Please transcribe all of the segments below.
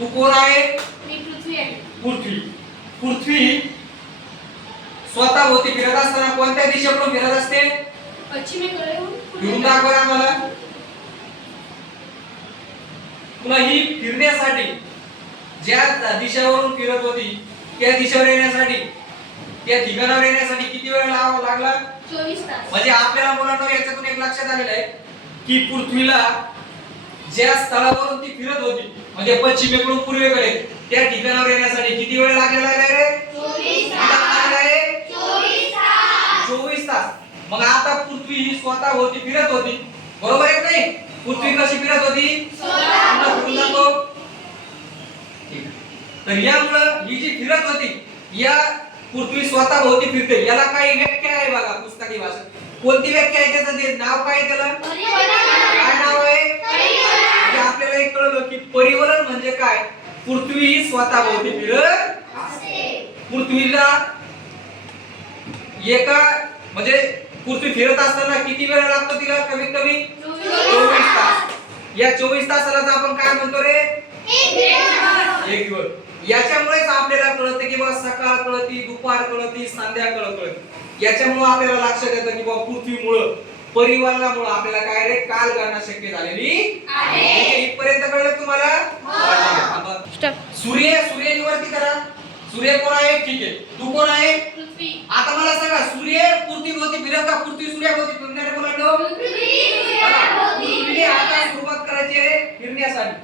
तू कोण आहे? मी पृथ्वी आहे. पृथ्वी. पृथ्वी स्वतःभोवती फिरत असताना कोणत्या दिशेकडून फिरत असते? पश्चिमेकडे फिरून दाखवा आम्हाला. पुन्हा ही फिरण्यासाठी ज्या दिशेवरून फिरत होती त्या दिशेवर येण्यासाठी, त्या ठिकाणावर येण्यासाठी किती वेळ लागला? 24 तास. म्हणजे आपल्याला मुलांना याच्यातून एक लक्षात आलेलं आहे की पृथ्वीला ज्या स्थळावरून ती फिरत होती म्हणजे पश्चिमेकडून पूर्वेकडे त्या ठिकाणावर येण्यासाठी किती वेळ लागलेला आहे रे? 24 तास. 24 तास. मग आता पृथ्वी ही स्वतःभोवती फिरत होती, बरोबर आहे की नाही? पृथ्वी कशी फिरत होती? स्वतःभोवती. तर यामुळं ही जी फिरत होती या पृथ्वी स्वतःभोवती फिरते याला काही व्याख्या आहे बघा पुस्तकी भाषेत. कोणती व्याख्या आहे त्याचं? ते नाव काय त्याला? काय नाव आहे? म्हणजे आपल्याला एक कळलं की परिवलन म्हणजे काय? पृथ्वी ही स्वतःभोवती फिरत असते. पृथ्वीला एका म्हणजे पृथ्वी फिरत असताना किती वेळ लागतो तिला? कमीत कमी 24 तास. या 24 तासालाच आपण काय म्हणतो रे? एक दिवस. याच्यामुळेच आपल्याला कळतं की बाबा सकाळ कळती, दुपार कळती, संध्याकाळ कळती. याच्यामुळे आपल्याला लक्षात येतं की बाबा पृथ्वीमुळे परिवलनामुळे आपल्याला काय रे? काल गणना शक्य झालेली आहे. इथपर्यंत कळलं तुम्हाला? सूर्य वरती करा. सूर्य कोण आहे? ठीक आहे. तू कोण आहे? पृथ्वी. आता मला सांगा सूर्य पृथ्वीभोवती फिरत का पृथ्वी सूर्याभोवती फिरणारे मुलांनो? पृथ्वीने आता सुरुवात करायची आहे फिरण्यासाठी.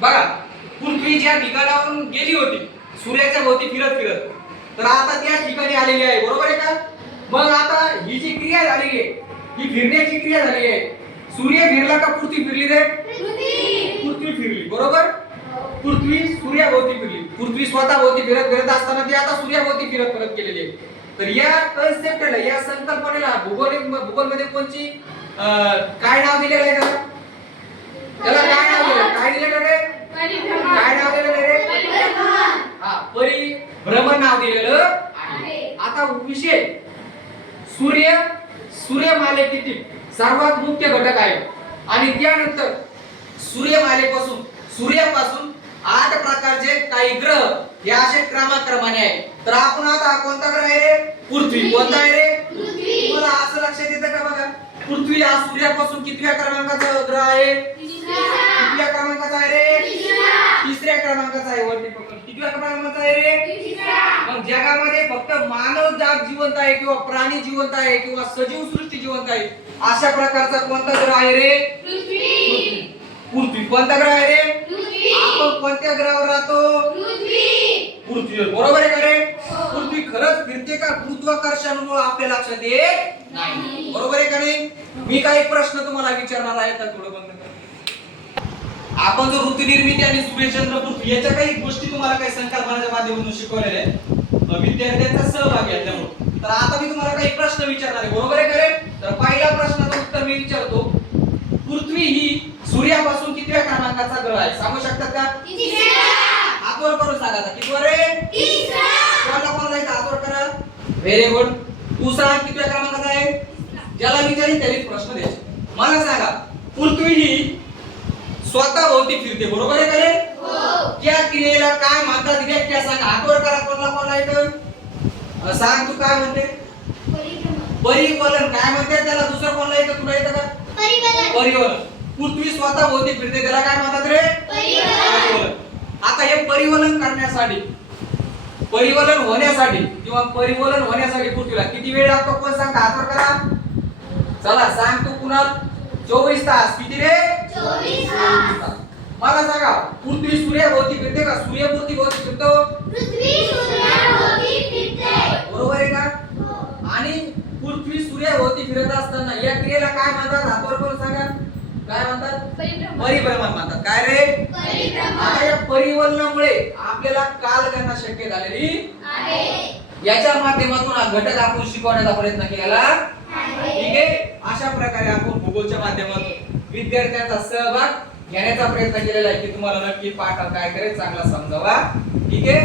बघा पृथ्वी ज्या ठिकाणावरून गेली होती सूर्याच्या भोवती फिरत फिरत तर आता त्या ठिकाणी आलेली आहे, बरोबर आहे का? मग आता ही जी क्रिया झालेली आहे ही फिरण्याची क्रिया झाली आहे. सूर्य फिरला का पृथ्वी फिरली रे? पृथ्वी फिरली, बरोबर? पृथ्वी सूर्याभोवती फिरली. पृथ्वी स्वतःभोवती फिरत फिरत असताना ती आता सूर्याभोवती फिरत फिरत गेलेली आहे. तर या कन्सेप्टला या संकल्पनेला भूगोलमध्ये कोणची काय नाव दिलेलं आहे त्याला? त्याला काय नाव दिलं? काय दिलेलं रे? काय नाव दिलेलं रे? हा, परिभ्रमण नाव दिलेलं आहे. आता विषय सूर्यमालेतील सर्वात मुख्य घटक आहे आणि त्यानंतर सूर्यापासून 8 प्रकारचे काही ग्रह हे असे क्रमाक्रमाने आहे. तर आपण आता कोणता ग्रह आहे रे? पृथ्वी. कोणता आहे रे? तुम्हाला असं लक्षात येतं का बघा पृथ्वी हा सूर्यापासून कितव्या क्रमांकाचा ग्रह आहे? कितव्या क्रमांकाचा आहे रे? तिसऱ्या क्रमांकाचा आहे. वरती पकड. कितव्या क्रमांकाचा आहे रे? मग जगामध्ये फक्त मानव जात जिवंत आहे किंवा प्राणी जिवंत आहे किंवा सजीव सृष्टी जिवंत आहे अशा प्रकारचा कोणता ग्रह आहे रे? पृथ्वी. कोणता ग्रह आहे रे? आपण कोणत्या ग्रहावर राहतो? पृथ्वीवर. बरोबर आहे का रे? पृथ्वी खरंच फिरते का? गुरुत्वाकर्षणामुळे आपल्या लक्षात येत नाही. बरोबर आहे का नाही? मी काही प्रश्न तुम्हाला विचारणार आहे तर थोडं बंद करा. आपण जो ऋतुनिर्मिती आणि सूर्यचंद्र पृथ्वी याच्या काही गोष्टी तुम्हाला काही संकल्पनाच्या माध्यमातून शिकवलेल्या आहेत विद्यार्थ्यांचा सहभाग आहे त्यामुळे. तर आता मी तुम्हाला काही प्रश्न विचारणार आहे, बरोबर आहे का रे? तर पहिल्या प्रश्नाचं उत्तर मी विचारतो. पृथ्वी ही सूर्यापासून कितव्या क्रमांकाचा ग्रह आहे? सांगू शकतात का? हातवर करून सांगा. कितवर रे? कोणाला इथं हातवर करा. Very good. तू सांग कितव्या क्रमांकाचा आहे? ज्याला विचारेल त्याने प्रश्न द्यायचे. मला सांगा पृथ्वी ही स्वतःभोवती फिरते, बरोबर आहे का रे? त्या क्रियेला काय म्हणतात? व्याख्या सांग. हातवर करा. कोणाला येतं? सांग तू काय म्हणते? परिवलन. काय म्हणते त्याला? दुसरं कोणाला येतं? तुला येतं का? परिवलन. पृथ्वी स्वतःभोवती फिरते त्याला काय म्हणतात रे? परिवलन. आता हे परिवलन करण्यासाठी परिवलन होण्यासाठी पृथ्वीला किती वेळ लागतो? कोण सांग? हातवर करा. चला सांग तू कुणाल? 24 तास. किती रे? 24 तास. मला सांगा पृथ्वी सूर्याभोवती फिरते का? सूर्याभोवती फिरतो? बरोबर आहे का? आणि पृथ्वी सूर्याभोवती फिरत असताना या क्रियेला काय म्हणतात? हातवर करून सांगा. काय म्हणतात? परिभ्रमण म्हणतात. काय रे? आता या परिवलनामुळे आपल्याला कालगणना शक्य झालेली आहे. याच्या माध्यमातून हा घटक आपण शिकवण्याचा प्रयत्न केला. ठीक आहे. अशा प्रकारे आपण भूगोलच्या माध्यमातून विद्यार्थ्यांचा सहभाग घेण्याचा प्रयत्न केलेला आहे की तुम्हाला नक्की पाठ काय करेल चांगला समजावा. ठीक आहे.